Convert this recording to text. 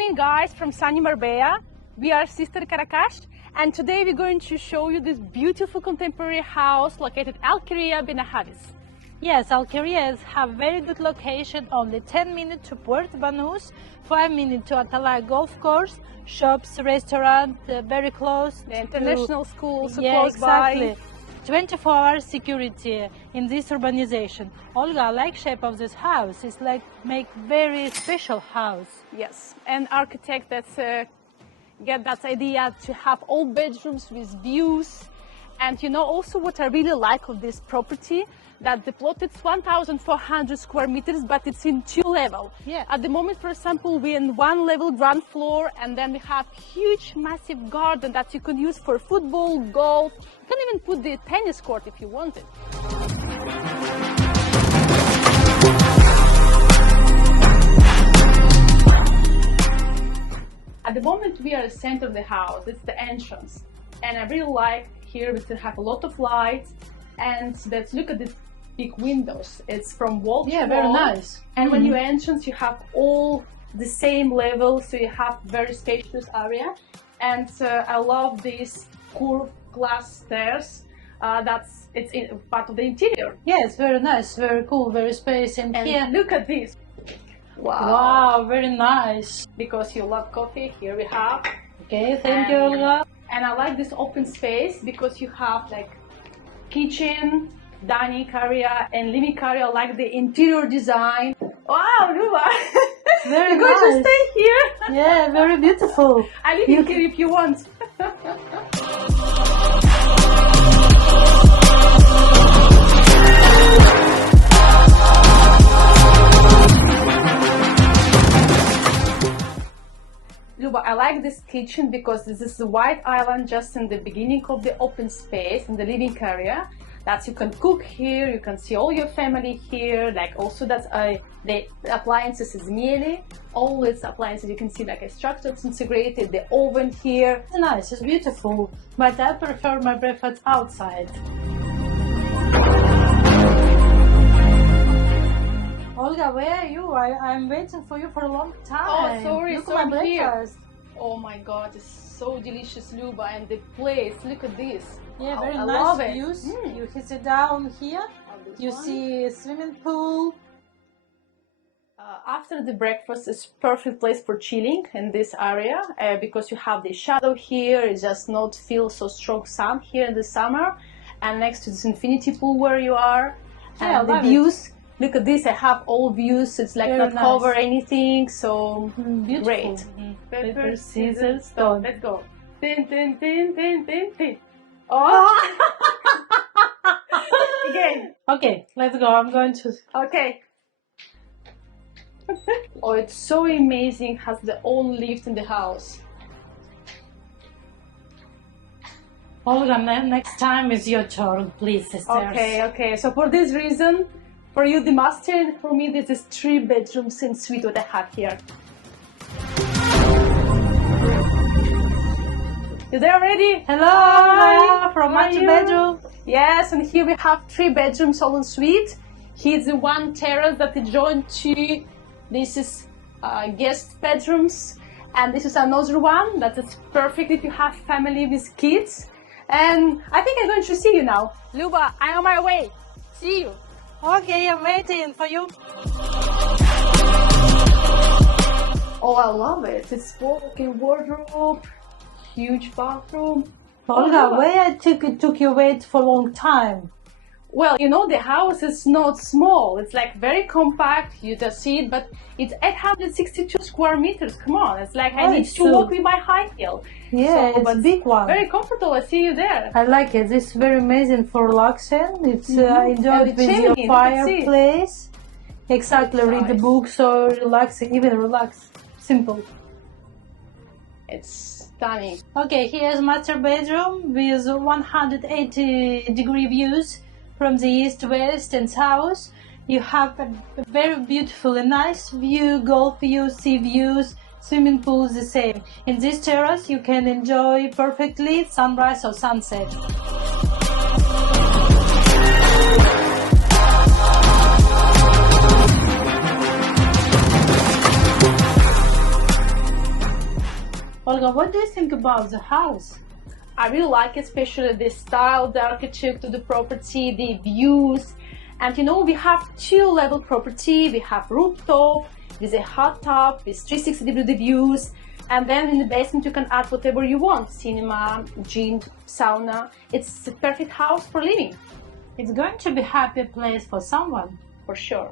morning, guys, from sunny Marbella. We are Sister Karakash, and today we're going to show you this beautiful contemporary house located Alqueria Benahavis. Yes, Alqueria have very good location, only 10 minutes to Puerto Banús, 5 minutes to Atalaya Golf Course, shops, restaurant, very close. The international schools close by. 24-hour security in this urbanization. Olga, I like shape of this house. It's like make very special house. Yes, and architect that's get that idea to have all bedrooms with views. And you know also what I really like of this property, that the plot is 1,400 square meters, but it's in 2 levels. Yeah. At the moment, for example, we're in 1 level ground floor, and then we have huge, massive garden that you can use for football, golf. You can even put the tennis court if you want it. At the moment, we are the center of the house. It's the entrance, and I really like here we have a lot of lights, and let's look at the big windows. It's from wall to wall. Very nice. And when you entrance, you have all the same level, so you have very spacious area. And I love these curved glass stairs. It's part of the interior. Yes, very nice, very cool, very space. And here, look at this. Wow, very nice. Because you love coffee, here we have. Okay, thank you, Olga. And I like this open space because you have like kitchen, dining area, and living area. I like the interior design. Wow, Luba! Very You're going nice. to stay here? Yeah, very beautiful. I live in here if you want. Luba, I like this kitchen because this is the white island just in the beginning of the open space in the living area. That you can cook here, you can see all your family here. Like also that's the appliances is nearly all its appliances. You can see like a structure it's integrated. The oven here. It's nice, it's beautiful, but I prefer my breakfast outside. Olga, where are you? I'm waiting for you for a long time. Oh, sorry, look so at my I'm here. breakfast. Oh my God, it's so delicious, Luba, and the place. Look at this. Yeah, Wow, very I nice love it. views. You can sit down here. You one. see a swimming pool. After the breakfast, it's perfect place for chilling in this area because you have the shadow here. It just not feel so strong sun here in the summer, and next to this infinity pool where you are, Yeah, and the I love views. It. Look at this. I have all views. It's like Very not nice. cover anything, so Beautiful. great. Paper, scissors, stone. Let's go. Tin, tin, tin, tin, tin, tin. Oh! Again. Okay, let's go. I'm going to. Okay. Oh, it's so amazing. Has the own lift in the house. Olga, next time is your turn, please, sisters. Okay. So for this reason, for you the master, and for me this is 3 bedrooms and suite what I have here. You there already? Hello, Hi, from how are master you? bedroom. Yes, and here we have 3 bedrooms all en suite. Here's the one terrace that is joined to. This is guest bedrooms, and this is another one that is perfect if you have family with kids. And I think I'm going to see you now. Luba, I'm on my way. See you. Okay, I'm waiting for you. Oh, I love it. It's walk-in wardrobe, huge bathroom. Olga, where I took you wait for a long time? Well, you know, the house is not small. It's like very compact. You just see it, but it's 862 square meters. Come on, it's like I need to walk with my high heel. Yeah, it's a big one. Very comfortable. I see you there. I like it. It's very amazing for relaxing. It's enjoyed with your chimney, fireplace. Exactly, read the Nice. book, so relaxing, even relax. Simple. It's stunning. Okay, here's master bedroom with 180-degree views from the east, west, and south. You have a very beautiful and nice view, golf view, sea views, swimming pools the same. In this terrace, you can enjoy perfectly sunrise or sunset. Olga, what do you think about the house? I really like especially the style, the architecture, the property, the views. And you know, we have two-level property. We have rooftop with a hot tub with 360-degree views. And then in the basement you can add whatever you want. Cinema, gym, sauna. It's a perfect house for living. It's going to be a happy place for someone. For sure.